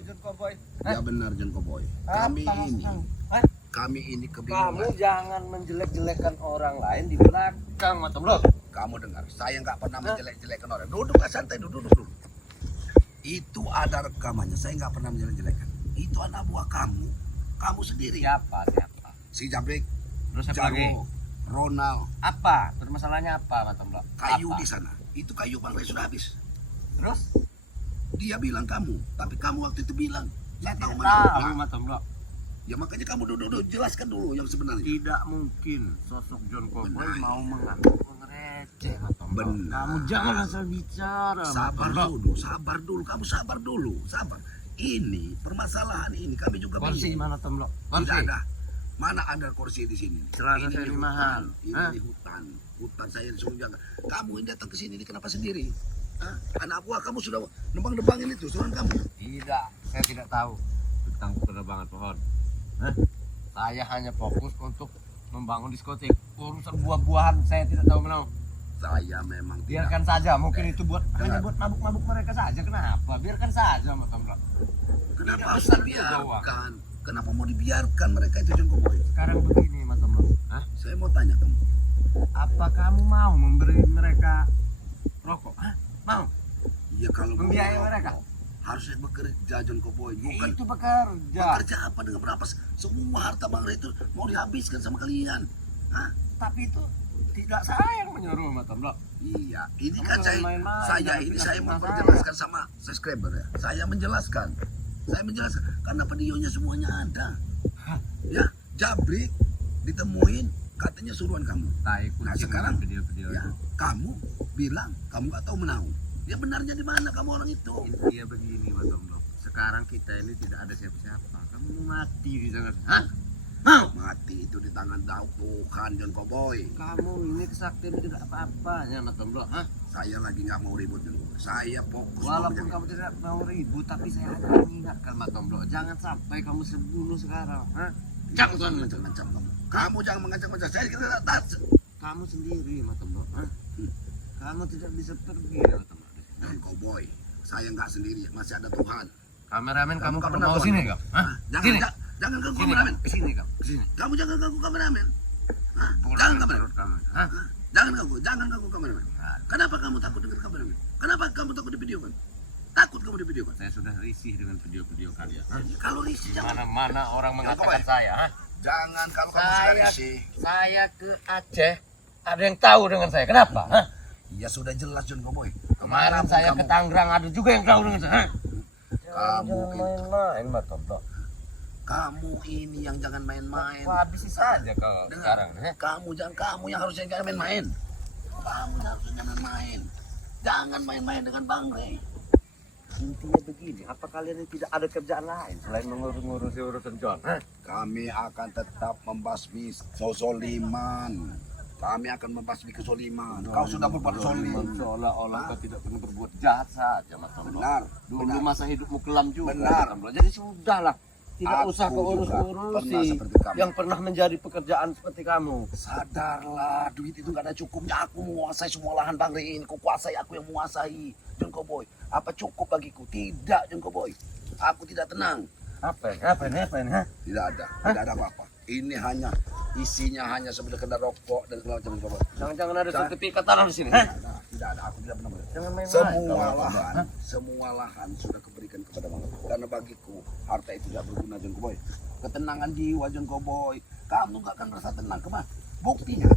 John Koboy. Ya benar John Koboy. Kami ini kebingungan. Kamu jangan menjelek-jelekan orang lain di belakang, Matom lo. Kamu dengar, saya nggak pernah menjelek-jelekan orang. Duduk santai, duduk. Itu ada rekamannya, saya nggak pernah menjelek-jelekan. Itu anak buah kamu sendiri. Siapa? Si Jabrik, Terus siapa lagi? Jaro, Ronald, Apa? Permasalahannya apa, Matom lo? kayu Apa? di sana. Itu kayu Bang Ray sudah habis. Terus? Dia bilang kamu, tapi kamu waktu itu bilang. Saya Nggak tahu tidak mana. tahu, Nah, Matom lo. ya makanya kamu duduk, jelaskan dulu yang sebenarnya. Tidak mungkin sosok John Koboy Benar. mau mengaku receh, Matom lo. Benar. Kamu jangan asal bicara, Sabar Matom Lo. dulu, kamu sabar dulu. Ini permasalahan ini kami juga Kursi bingung. mana, Tom lo? Tidak Kursi. ada. Mana ada kursi di sini? Celana Ini saya di ini hutan. mahal. Ini Hah? di hutan. Hutan saya disuruh jaga. Kamu ini datang ke sini ini kenapa sendiri? Hah? Anak buah kamu sudah nebang-nebangin itu, suruhan kamu. Tidak, saya tidak tahu tentang penerbangan pohon. Hah? Saya hanya fokus untuk membangun diskotik. Urusan buah-buahan saya tidak tahu menau. Saya memang tidak. Biarkan saja, mungkin itu buat hanya Dengar. buat mabuk-mabuk mereka saja. Kenapa? Biarkan saja, Matom lo. Kenapa Tidak harus besar juga, dibiarkan? Kenapa mau dibiarkan mereka itu John Koboy? Sekarang begini, Matom lo. Hah? Saya mau tanya kamu. Apa kamu mau memberi mereka rokok? Hah? Mau? Ya kalau mau Membiayai merokok, mereka? harusnya bekerja John Koboy, bukan Itu bekerja. bekerja apa dengan berapa semua harta Bang Ray itu mau dihabiskan sama kalian. Hah? Tapi itu tidak saya yang menyuruh, Matom lo. Iya, ini Kamu kan jangan saya main-main, saya jangan ini pindah saya fitnah memperjelaskan sama subscriber ya. Saya menjelaskan karena videonya semuanya ada. Ya, Jabrik ditemuin katanya suruhan kamu. Tai Nah, kucing sekarang video-video ya, itu. kamu bilang kamu nggak tahu menau. Ya benarnya di mana kamu orang itu? Intinya begini, Matom lo. Sekarang kita ini tidak ada siapa-siapa. Kamu mau mati di sana. Hah? Mau? Mati itu di tangan Tuhan John Koboy. Kamu ini kesaktian tidak apa-apanya, Matom lo. Hah? Saya lagi nggak mau ribut dulu. Saya fokus. mau Walaupun menjaga. kamu tidak mau ribut, tapi saya hanya mengingatkan, Matom lo. Jangan sampai kamu sebunuh sekarang. Hah? Jangan mengancam kamu. Kamu jangan mengancam-ancam. Saya kita tak. Kamu sendiri, Matom lo. Hah? Kamu tidak bisa pergi, Matom lo. Dan Koboy, saya nggak sendiri, masih ada Tuhan. Kameramen, kamu nggak kalau pernah mau Tuhan. sini kau? Hah? Jangan, Sini. jangan ganggu Sini, kameramen. Sini kau. Sini. Kamu jangan ganggu kameramen. Hah? Pulang Jangan ke kameramen. perut kamu. Hah? Jangan ganggu kameramen. Kenapa kamu takut dengan kameramen? Kenapa kamu takut di video kan? Takut kamu di video kan? Saya sudah risih dengan video-video kalian. Hah? Kalau risih jangan. Mana-mana orang mengatakan Koboy. saya. Hah? Jangan kalau kamu sudah risih. Saya ke Aceh. Ada yang tahu dengan saya. Kenapa? Hah? Ya sudah jelas John Koboy. Kemarin saya ke Tangerang ada juga yang tahu dengan saya. Hah? Kamu Jangan itu. main-main, Matom lo. Kamu ini yang jangan main-main. Kau habisi saja kau sekarang. Hah? Kamu yang harusnya jangan main-main. Kamu yang harusnya jangan main. Jangan main-main dengan Bang Ray. Intinya begini, apa kalian ini tidak ada kerjaan lain selain mengurus-ngurusi urusan John? Hah? Kami akan tetap membasmi kezoliman. Kami akan membasmi kezoliman. Kau sudah berbuat zolim. Seolah-olah kau tidak pernah berbuat jahat saja, Matom lo. Benar. Dulu benar. masa hidupmu kelam juga. Benar. Matom lo. Jadi sudahlah. Tidak Aku usah kau juga pernah urus-urusi seperti kamu. yang pernah menjadi pekerjaan seperti kamu. Sadarlah, duit itu gak ada cukupnya. Aku menguasai semua lahan Bang Ray ini. Kau kuasai, aku yang menguasai. John Koboy, apa cukup bagiku? Tidak, John Koboy. Aku tidak tenang. Apa ini? Hah? Tidak ada apa-apa. Ini hanya isinya hanya sekedar rokok dan segala macam Koboy. Jangan-jangan ada Jangan. sertifikat tanah di sini. Hah? Tidak ada. Aku tidak pernah beli. Jangan main-main. Semua lahan sudah kuberikan kepada Bang Ray. Karena bagiku harta itu tidak berguna John Koboy. Ketenangan jiwa John Koboy. Kamu gak akan merasa tenang kemana? Buktinya,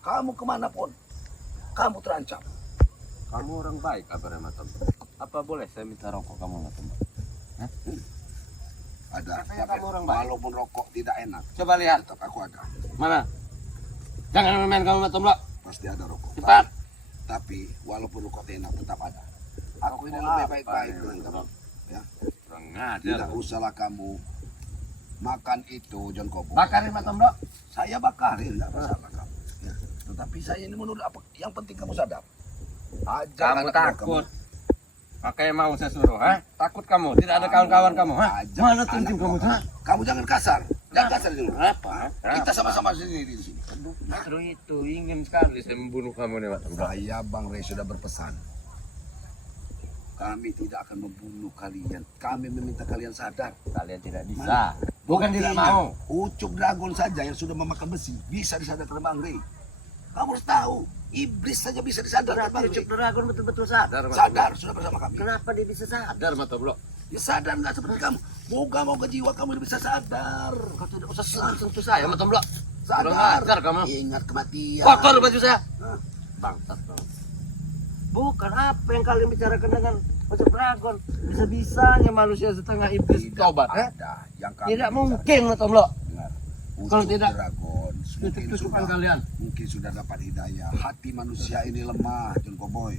kamu kemanapun, kamu terancam. Kamu orang baik kabarnya, Matom. Apa boleh saya minta rokok kamu, Matom? Hah? Ada, Katanya tapi kamu orang baik. walaupun rokok tidak enak, Coba lihat. tetap aku ada. Mana? Jangan main kamu, Matom lo. Pasti ada rokok. Cepat. Tapi walaupun rokok tidak enak, tetap ada. Aku ini Rokok lebih apa baik-baik ini, dengan kamu. Matom? Ya. Kurang ngajar. Tidak usahlah kamu makan itu John Koboy. Bakarin, Matom lo. Saya bakarin, tidak masalah kamu. Ya. Tetapi saya ini menurut apa? Yang penting kamu sadar. Ajar Kamu anak buah takut. Pakai mau saya suruh, ha? Takut kamu? Tidak ada kawan-kawan kamu, ha? Ajar Mana anak tunjuk kamu, buah ha? Kamu jangan kasar. Jangan kasar dulu. Apa? Kita sama-sama sendiri di sini. Justru itu ingin sekali saya membunuh kamu nih, Matom lo. Saya Bang Ray sudah berpesan. Kami tidak akan membunuh kalian. Kami meminta kalian sadar. Kalian tidak bisa. Mana? Bukan tidak Buktinya, mau. Ucup dragon saja yang sudah memakan besi bisa disadarkan Bang Rey. Kamu harus tahu, iblis saja bisa disadarkan Bang Berarti Rey. Ucup Dragon betul-betul sadar. Sadar sudah bersama kami. Kenapa dia bisa sadar, Matomblo? Ya sadar nggak seperti kamu. Moga-moga jiwa kamu bisa sadar. Kau tidak usah sentuh saya, Matomblo. Sadar. Kurang ajar kamu. Ingat kematian. Kotor baju saya. Hah? Bangsat kamu. Bukan apa yang kalian bicarakan dengan Ucup Dragon. Bisa-bisanya manusia setengah iblis Tidak tobat. ada yang kami Tidak bicarakan. mungkin, Matomblo. Dengar. Kalau Ucup tidak, dragon mungkin Tutup-tutupan sudah, kalian. mungkin sudah dapat hidayah. Hati manusia ini lemah, John Cowboy.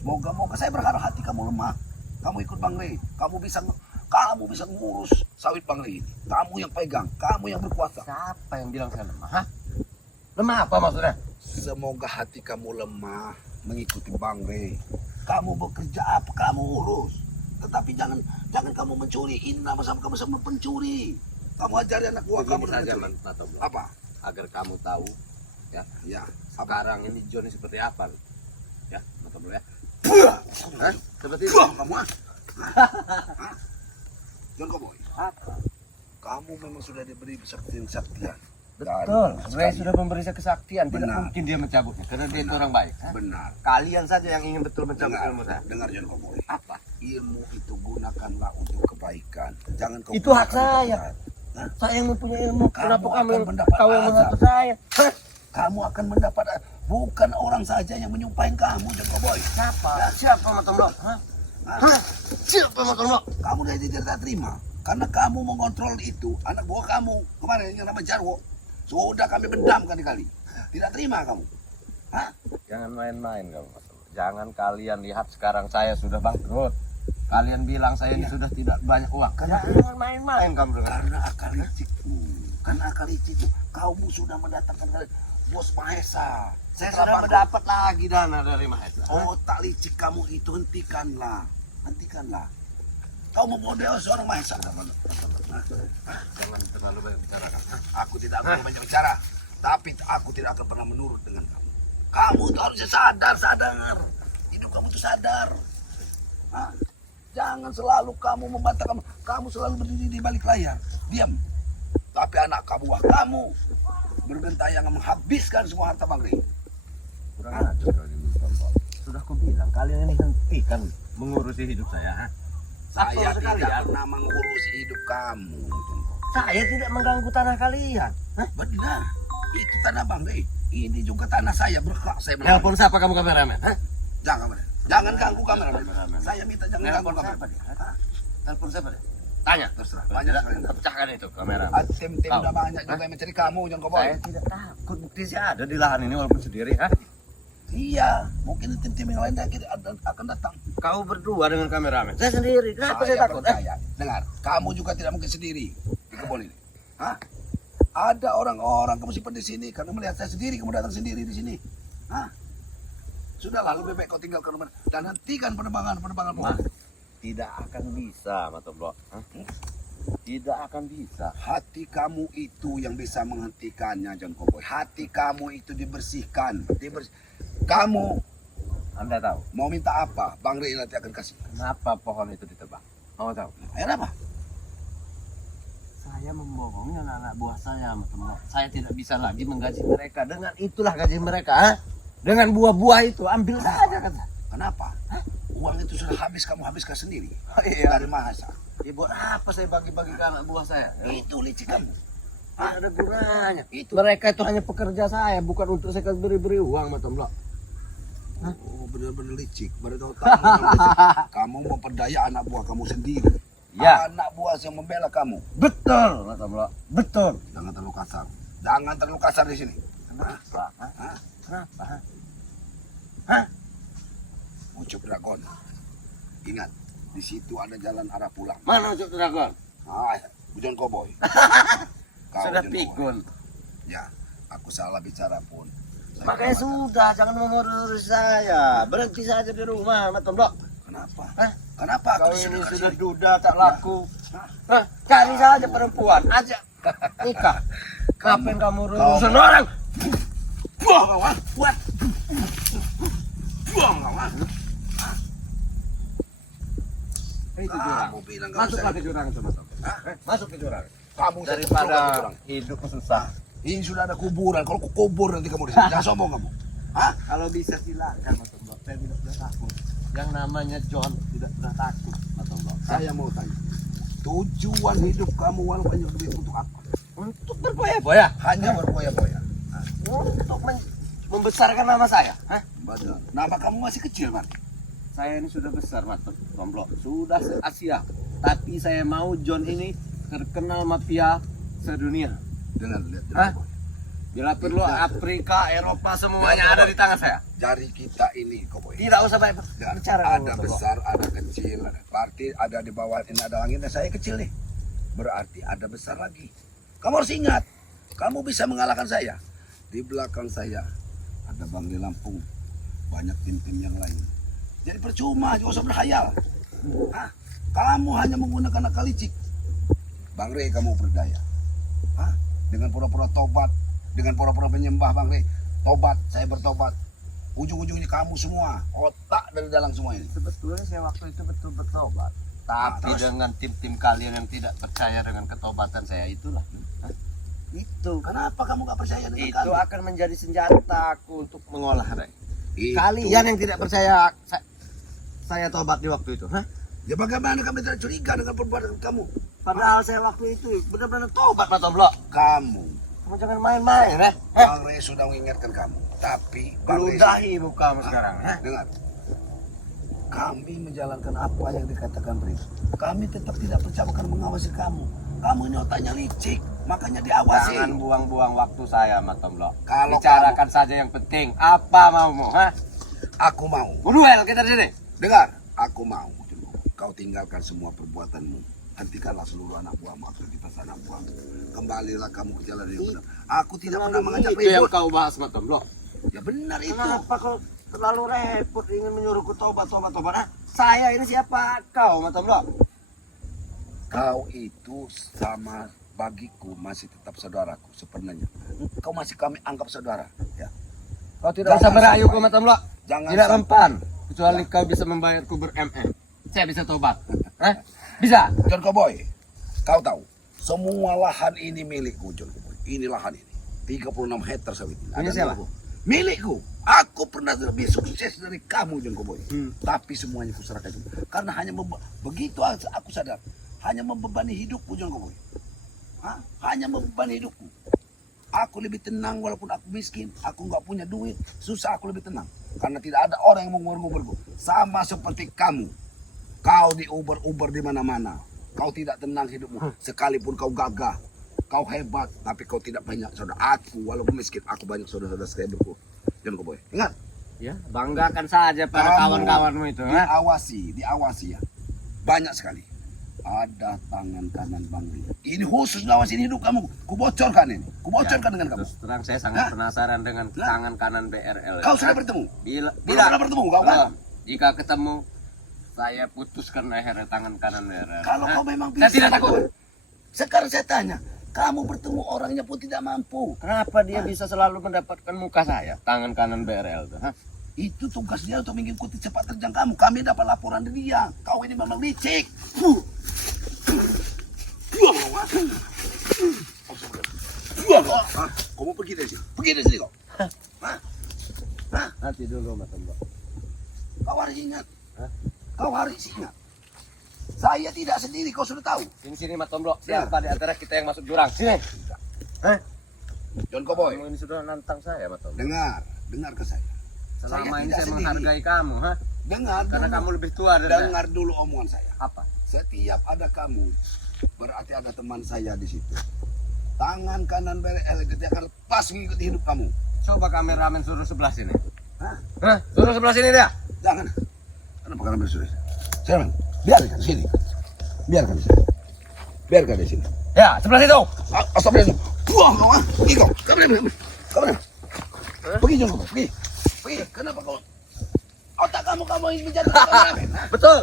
Moga-moga saya berharap hati kamu lemah. Kamu ikut Bang Rey. Kamu bisa ngurus sawit Bang Rey ini. Kamu yang pegang, kamu yang berkuasa. Siapa yang bilang saya lemah? Hah? Lemah apa maksudnya? Semoga hati kamu lemah mengikuti Bang Rey. Kamu bekerja apa kamu urus. Tetapi jangan kamu mencuri. Ini nama sama kamu sama pencuri. Kamu ajari anak buah kamu Begini saja, mencuri. Matomblo. Apa? Agar kamu tahu ya, Ya. sekarang ini Johnny seperti apa. Ya, Matomblo ya. Buah! Hah? Seperti itu. Buah kamu ah. Hah? John Cowboy. Apa? Kamu memang sudah diberi kesaktian. Betul. Dan Ray sudah memberi saya kesaktian. Tidak Benar. mungkin dia mencabutnya karena dia itu orang baik. Hah? Benar. Kalian saja yang ingin betul mencabut Dengar, ilmu saya. dengar John Cowboy. Apa? Ilmu itu gunakanlah untuk kebaikan. Jangan kau Itu hak gunakan untuk saya. jahat. Hah? Saya yang mempunyai ilmu. Kamu Kenapa kamu akan yang mendapat kau yang azab. mengatur saya? Hah? Kamu akan mendapat bukan orang saja yang menyumpahin kamu, John Cowboy. Siapa? Siapa Matomblo? Hah? Hah? Siapa Matomblo? Kamu dari tidak terima karena kamu mengontrol itu anak buah kamu kemarin yang nama Jarwo. Sudah kami bedam kali-kali. Tidak terima kamu. Hah? Jangan main-main kamu Matomblo. Jangan kalian lihat sekarang saya sudah bangkrut. Kalian bilang saya ini Iya. sudah tidak banyak uang. Jangan main-main kamu dengan Karena akal licikmu. Karena akal licikmu. Kamu sudah mendatangkan bos Mahesa. saya Setelah sudah bangkrut. mendapat lagi dana dari Mahesa. Otak licik kamu itu hentikanlah. Hentikanlah. Kau memodel seorang Mahesa. Jangan terlalu banyak bicara. Aku tidak akan banyak bicara. Tapi aku tidak akan pernah menurut dengan kamu. Kamu tuh harusnya sadar. Hidup kamu tuh sadar. Hah? Jangan selalu kamu membantah kamu. Kamu selalu berdiri di balik layar. Diam. Tapi anak buah kamu bergentayangan menghabiskan semua harta Bang Rey. Kurang ajar kalian Matomblo. Sudah aku bilang kalian ini hentikan mengurusi hidup saya. Ha? Saya Satu tidak sekalian. pernah mengurusi hidup kamu. Saya tidak mengganggu tanah kalian. Hah? Benar. Itu tanah Bang Rey. Ini juga tanah saya berhak saya Telepon siapa kamu kameramen? Hah? Jangan ganggu kamera. Kameramen. Saya minta jangan ganggu Telepon kamera. siapa dia? Hah? Telepon siapa dia? Tanya. Terserah. Kalau Banyak tidak, sekali. kita pecahkan itu kamera. Tim-tim Kau. udah banyak juga yang mencari kamu, John Cowboy. Saya tidak takut. Bukti saya ada di lahan ini walaupun sendiri. Hah? Iya, mungkin tim-tim yang lain akan datang. Kau berdua dengan kameramen. Saya sendiri. Kenapa saya takut? Percaya. Dengar, kamu juga tidak mungkin sendiri di kebun ini. Hah? Ada orang-orang kamu simpan di sini karena melihat saya sendiri, kamu datang sendiri di sini. Hah? Sudahlah, lebih baik kau tinggalkan rumah dan hentikan penerbangan Wah, tidak akan bisa, Matomblo. Hah? Tidak akan bisa. Hati kamu itu yang bisa menghentikannya, John Cowboy. Hati kamu itu dibersihkan. Kamu Anda tahu mau minta apa? Bang Rey nanti akan kasih. kenapa pohon itu ditebang? Mau tahu? Ayo apa? Saya membohongi anak-anak buah saya, Matomblo. Saya tidak bisa lagi menggaji mereka. Dengan itulah gaji mereka. Hah? Dengan buah-buah itu ambil saja kata. Kenapa? Uang itu sudah habis, kamu habiskan sendiri. Oh, iya. Dari Mahasa. Ya, buat apa saya bagi-bagi ke anak buah saya? Itu licik kamu. Tidak ada gunanya. Itu. Mereka itu hanya pekerja saya, bukan untuk saya beri-beri uang, Matomblo. Oh, benar-benar licik. Baru tahu licik. Kamu memperdaya anak buah kamu sendiri. Ya. Anak buah yang membela kamu. Betul, Matomblo. Betul. Jangan terlalu kasar. Jangan terlalu kasar di sini. Kenapa? Hah? Hah? Kenapa? Hah? Hah? Ucup Dragon. Ingat, di situ ada jalan arah pulang. Mana Ucup Dragon? Ah, John Cowboy. Kau Sudah John pikun. Cowboy. Ya, aku salah bicara pun. Saya Makanya kerabat. sudah, jangan mengurus saya. Berhenti saja di rumah, Matomblo. Kenapa? Hah? Kenapa aku Kau disuruh ini kasih? sudah duda, tak laku. Hah? Hah? Cari saja perempuan, ajak nikah. Ngapain kamu urusan orang? Buang kawan, buat. Buang kawan. Itu jurang. Kamu bilang nggak Masuklah usah. ke jurang itu, Matom. Hah? Masuk ke jurang. Kamu saya Daripada cemplungkan ke jurang. hidup susah. Ini sudah ada kuburan. Kalau ku kubur nanti kamu di sini. Jangan sombong kamu. Hah? Kalau bisa silakan, Matom. Saya tidak pernah takut. Yang namanya John tidak pernah takut, Matom. Saya mau tanya. Tujuan hidup kamu walau banyak duit untuk apa? Untuk berboya-boya. Hanya berboya-boya. Untuk membesarkan nama saya. Hah? Benar. Nama kamu masih kecil, Man. Saya ini sudah besar, Matom. Sudah se-Asia. Tapi saya mau John ini terkenal mafia sedunia. Dengar, lihat. Hah? Bila perlu Afrika, Eropa semuanya ada di tangan saya. Jari kita ini, Koboy. Tidak usah banyak Dan bicara. ada besar, ada kecil, ada berarti ada di bawah ini ada langit dan saya kecil nih. Berarti ada besar lagi. Kamu harus ingat, kamu bisa mengalahkan saya. Di belakang saya ada Bang di Lampung, banyak tim-tim yang lain. Jadi percuma, juga usah berkhayal. Hah? Kamu hanya menggunakan akal licik. Bang Rey kamu berdaya. Hah? Dengan pura-pura tobat, dengan pura-pura penyembah Bang Rey. Tobat, saya bertobat. Ujung-ujungnya kamu semua, otak dari dalam semua ini. Sebetulnya saya waktu itu betul bertobat. Tapi terus? dengan tim-tim kalian yang tidak percaya dengan ketobatan saya itulah. Hah? Itu. Kenapa kamu gak percaya dengan Itu kami? akan menjadi senjata aku untuk mengolah Ray. Itu. Kalian yang tidak percaya saya tobat di waktu itu, hah? Ya bagaimana kami tidak curiga dengan perbuatan kamu? Padahal saya waktu itu benar-benar tobat, Matom Blok. Kamu, Kamu jangan main-main, Ray. Bang Rey sudah mengingatkan kamu. Tapi Bang Rey, Ludahi mukamu sekarang, hah? dengar. Kami menjalankan apa yang dikatakan Rey. Kami tetap tidak percaya akan mengawasi kamu. Kamu ini otaknya licik, makanya diawasi. Jangan buang-buang waktu saya, Matom Blok. Kalau Bicarakan saja yang penting. Apa maumu, hah? Aku mau. Duel kita di sini. Dengar, aku mau. Kau tinggalkan semua perbuatanmu. Hentikanlah seluruh anak buahmu, aktivitas anak buahmu. Kembalilah kamu ke jalan yang benar. Aku tidak pernah mengajak Itu yang ribut. kau bahas, Matom Blok. Ya benar itu. Kenapa kau terlalu repot ingin menyuruhku tobat? Ah, saya ini siapa kau, Matom Blok? Kau itu sama bagiku masih tetap saudaraku sebenarnya. Kau masih kami anggap saudara. Ya. Kau tidak Jangan usah merayu sampai- ku, Matom Blok. Jangan Tidak sampai- mempan. Kecuali kau bisa membayarku ber-MM. Saya bisa tobat. Hah? Bisa? John Cowboy, kau tahu semua lahan ini milikku, John Cowboy. Ini lahan ini 36 hektar sawit ini. Ini siapa? Milikku. Aku pernah lebih sukses dari kamu, John Cowboy. Hmm. Tapi semuanya kuserahkan juga. Karena hanya begitu aku sadar, hanya membebani hidupku, John Cowboy. Hah? Hanya membebani hidupku. Aku lebih tenang walaupun aku miskin, aku nggak punya duit, susah aku lebih tenang. Karena tidak ada orang yang mengubur-uburku. Sama seperti kamu. Kau diuber-uber di mana-mana. Kau tidak tenang hidupmu. Sekalipun kau gagah, kau hebat, tapi kau tidak banyak saudara. Aku walaupun miskin, aku banyak saudara-saudara sekaliberku. Jangan kau boy. Ingat, Ya, banggakan saja pada Kamu kawan-kawanmu itu. Hah? diawasi ya. Banyak sekali. Ada tangan kanan Bang Ri. Ini khusus ngawasin hidup kamu. Kubocorkan ini. Kubocorkan dengan kamu. Terus terang saya sangat Hah? penasaran dengan Hah? tangan kanan BRL. Kau sudah Hah? bertemu? Bila Belum pernah bertemu kau kan? Belum. Jika ketemu, saya putuskan lehernya tangan kanan BRL. Kalau Hah? kau memang bisa. Saya tidak takut. Sekarang saya tanya, kamu bertemu orangnya pun tidak mampu. Kenapa dia bisa selalu mendapatkan muka saya, tangan kanan BRL itu? Hah? Itu tugas dia untuk mengikuti cepat terjang kamu. Kami dapat laporan dari dia. Kau ini memang licik. Kau mau pergi dari sini? Pergi dari sini kau. Nanti dulu, Mas Mbak. Kau harus ingat. Hah? Kau harus ingat. Saya tidak sendiri, kau sudah tahu. Sini Mas Tomblo, siapa di antara kita yang masuk jurang? Sini. Hah? John Cowboy, Kamu ini sudah nantang saya, Mas Tomblo. dengar ke saya. Selama ini tidak saya sendiri. menghargai kamu, ha? Dengar Karena dulu. kamu lebih tua dari saya. Dengar dulu omongan saya. Apa? Setiap ada kamu, berarti ada teman saya di situ. Tangan kanan BRL dia akan lepas mengikuti hidup kamu. Coba kameramen suruh sebelah sini. Hah? Hah? Suruh sebelah sini dia. Jangan. Kenapa kanan bersuara? Jangan. Biarkan di sini. Biarkan di sini. Biarkan di sini. Ya, sebelah situ. Astagfirullah. Buang kau ah. Pergi kau. Kau mana? Kau mana? Pergi jangan kau. Pergi. Pergi. Kenapa kau? Otak kamu ini menjadi kameramen. Hah? Betul.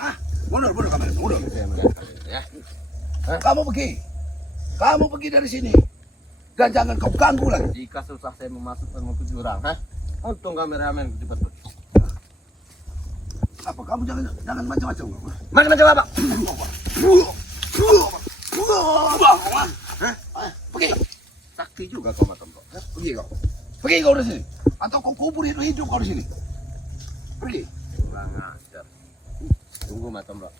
Hah? Mundur kameramen. Mundur. Ya. Kamu pergi. Kamu pergi dari sini. Dan jangan kau ganggu lagi. Jika susah saya memasukkanmu ke jurang, ha? Untung kameramen cepat. Apa kamu jangan macam-macam kau. Macam-macam apa? Pergi. Sakti juga kau Matombro. Pergi kau. Pergi kau dari sini. Atau kau kubur hidup kau di sini. Pergi. Kurang ajar. Tunggu Matombro.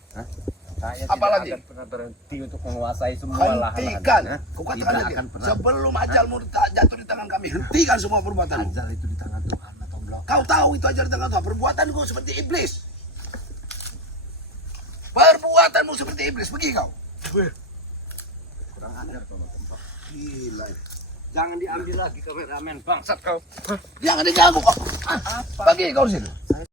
Saya Apa tidak lagi? akan pernah berhenti untuk menguasai semua lahan-lahan. Hentikan. Kau Tidak katakan lagi. akan pernah. Sebelum ajalmu jatuh di tangan kami, hentikan semua perbuatanmu. Ajal itu di tangan Tuhan Matombro. Kau tahu itu ajal di tangan Tuhan. Perbuatanku seperti iblis. Perbuatanmu seperti iblis. Pergi kau. Kurang ajar kau Matombro. Gila. Jangan diambil lagi kameramen bangsat kau. Jangan diganggu kau. Pergi kau di sini.